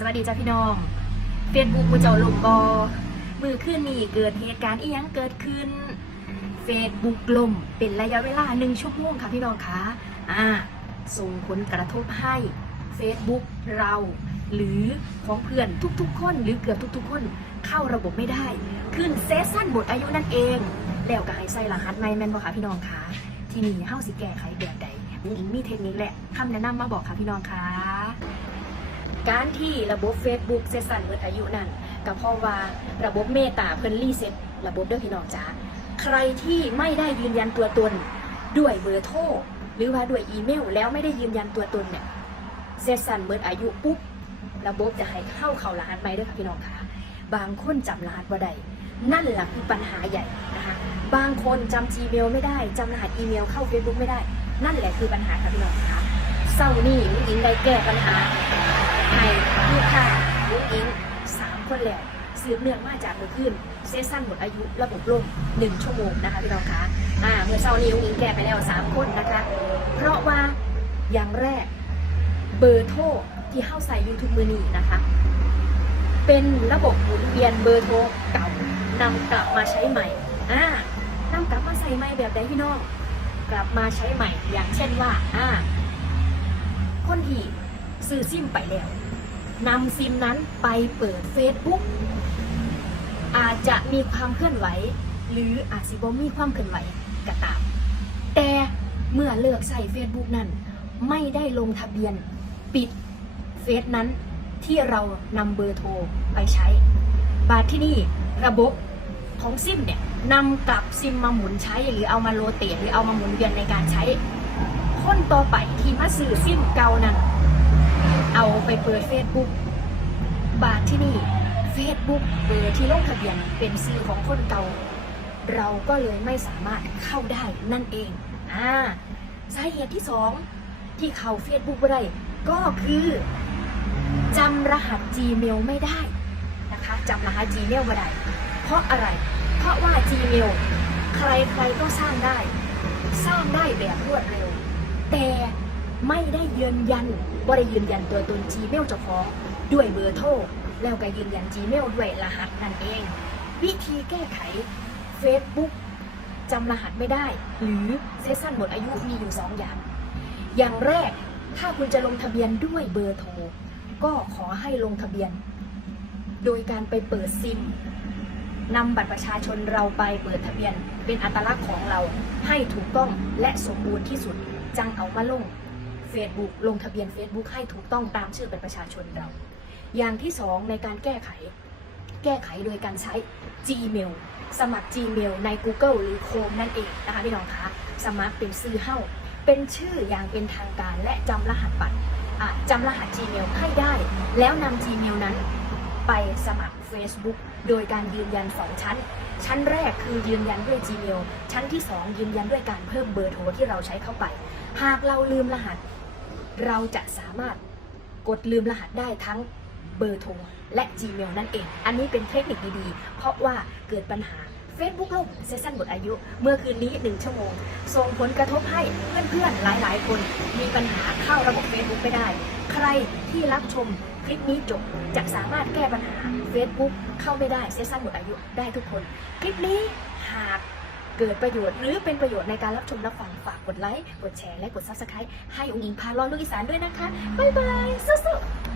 สวัสดีจ้าพี่น้องเฟซบุ๊กมือเจ้าลงบอมือขึ้นนี่เกิดเหตุการณ์อียังเกิดขึ้นเฟซบุ๊กล่มเป็นระยะเวลาหนึ่งชั่วโมงค่ะพี่น้องคะอ่าส่งผลกระทบให้ Facebook เรา หรือของเพื่อนทุกๆ คนหรือเกือบทุกๆ คนเข้าระบบไม่ได้ ขึ้นเซสชั่นหมดอายุนั่นเอง แล้วก็ให้ใส่รหัสไม่แม่นบ่คะพี่น้องคะที่นี่เฮาสิแก้ไขแบบใดอุ้งอิงมีเทคนิคแหละคำแนะนำมาบอกค่ะพี่น้องคะ การที่ระบบ Facebook เซสันเบิดอายุนั่นก็เพราะว่าระบบเมตาเพิ่นรีเซ็ตระบบเด้อพี่น้องจ๋าใครที่ไม่ได้ยืนยันตัวตนด้วยเบอร์โทรหรือว่าด้วยอีเมล แล้วไม่ได้ยืนยันตัวตนเนี่ยเซสันเบิดอายุปุ๊บระบบจะให้เข้าเข่ารหัสใหมด้อค่ะพี่น้องค่ะบางคนจำรหัสบ่ได้นั่นแหละคือปัญหาใหญ่นะคะบางคนจำ Gmail ไม่ได้จำรหัสอีเมลเข้า Facebook ไม่ได้ นั่นแหละคือปัญหาค่ะพี่น้องค่ะเศร้านี่อิงได้แก้ปัญหา คนแล้วสืบเนื่องมาจากเมื่อคืนเซสชั่นหมดอายุระบบล่มหนึ่งชั่วโมงนะคะพี่น้องคะอ่าเมื่อเช้านี้ลูกอิงแก้ไปแล้วสามคนนะคะ เพราะว่าอย่างแรกเบอร์โทรที่เข้าใส่ยูทูบมือนี้นะคะ เป็นระบบหมุนเวียนเบอร์โทรเก่านำกลับมาใช้ใหม่อ่านำกลับมาใส่ใหม่แบบใดพี่น้องกลับมาใช้ใหม่อย่างเช่นว่าอ่าคนที่ซื้อซิมไปแล้ว นำซิมนั้นไปเปิด Facebook อาจจะมีความเคลื่อนไหว หรืออาจสิบ่มีความเคลื่อนไหวก็ตาม แต่เมื่อเลิกใส่ Facebook นั้นไม่ได้ลงทะเบียนปิดเฟซนั้นที่เรานำเบอร์โทรไปใช้ บาทที่นี่ระบบของซิมเนี่ยนำกลับซิมมาหมุนใช้หรือเอามาโรเตทหรือเอามาหมุนเวียนในการใช้คนต่อไปที่มาซื้อซิมเก่านั้น เอาไปเปิด Facebook บาทที่นี่ Facebook เบอร์ที่ลงทะเบียนเป็นซื้อของคนเก่า เราก็เลยไม่สามารถเข้าได้นั่นเองอ่าสาเหตุที่สองที่เขา Facebook ไม่ได้ก็คือจำรหัส Gmail ไม่ได้นะคะจำรหัส Gmail ไม่ได้ เพราะอะไร เพราะว่า Gmail ใครใครๆก็สร้างได้ สร้างได้แบบรวดเร็ว แต่ ไม่ได้ยืนยันว่ได้ยืนยันตัวตน Gmail เจ้าของด้วยเบอร์โทรแล้วก็ยืนยัน Gmail ด้วยรหัสนั่นเอง วิธีแก้ไข Facebook จำรหัสไม่ได้ หรือเซสชั่นหมดอายุมีอยู่ 2 อย่าง อย่างแรกถ้าคุณจะลงทะเบียนด้วยเบอร์โทร ก็ขอให้ลงทะเบียน โดยการไปเปิดซิมนำบัตรประชาชนเราไปเปิดทะเบียน เป็นอัตลักษณ์ของเราให้ถูกต้องและสมบูรณ์ที่สุด จังเอามาลง Facebook ลงทะเบียน Facebook ให้ถูกต้องตามชื่อบัตรประชาชนเรา อย่างที่สองในการแก้ไข แก้ไขโดยการใช้ Gmail สมัคร Gmail ใน Google หรือ Chrome นั่นเองนะคะพี่น้องคะสมัครเป็นซื้อเฮ้าเป็นชื่ออย่างเป็นทางการและจำรหัสบัตรอะจำรหัส Gmail ให้ได้ แล้วนำ Gmail นั้นไปสมัคร Facebook โดยการยืนยัน 2 ชั้น ชั้นแรกคือยืนยันด้วย Gmail ชั้นที่ 2 ยืนยันด้วยการเพิ่มเบอร์โทรที่เราใช้เข้าไป หากเราลืมรหัส เราจะสามารถกดลืมรหัสได้ทั้งเบอร์โทรและ Gmail นั่นเอง อันนี้เป็นเทคนิคดีๆ เพราะว่าเกิดปัญหา Facebook ล่มเซสชั่นหมดอายุ เมื่อคืนนี้ 1 ชั่วโมง ส่งผลกระทบให้เพื่อนๆ หลายๆ คนมีปัญหาเข้าระบบ Facebook ไม่ได้ ใครที่รับชมคลิปนี้จบจะสามารถแก้ปัญหา Facebook เข้าไม่ได้เซสชั่นหมดอายุได้ทุกคน คลิปนี้หาก เกิดประโยชน์หรือเป็นประโยชน์ในการรับชมรับฟังฝากกดไลค์ กดแชร์และกด Subscribe ให้องค์อิงพาลอลูกอีสานด้วยนะคะ บ๊ายบายสู้ๆ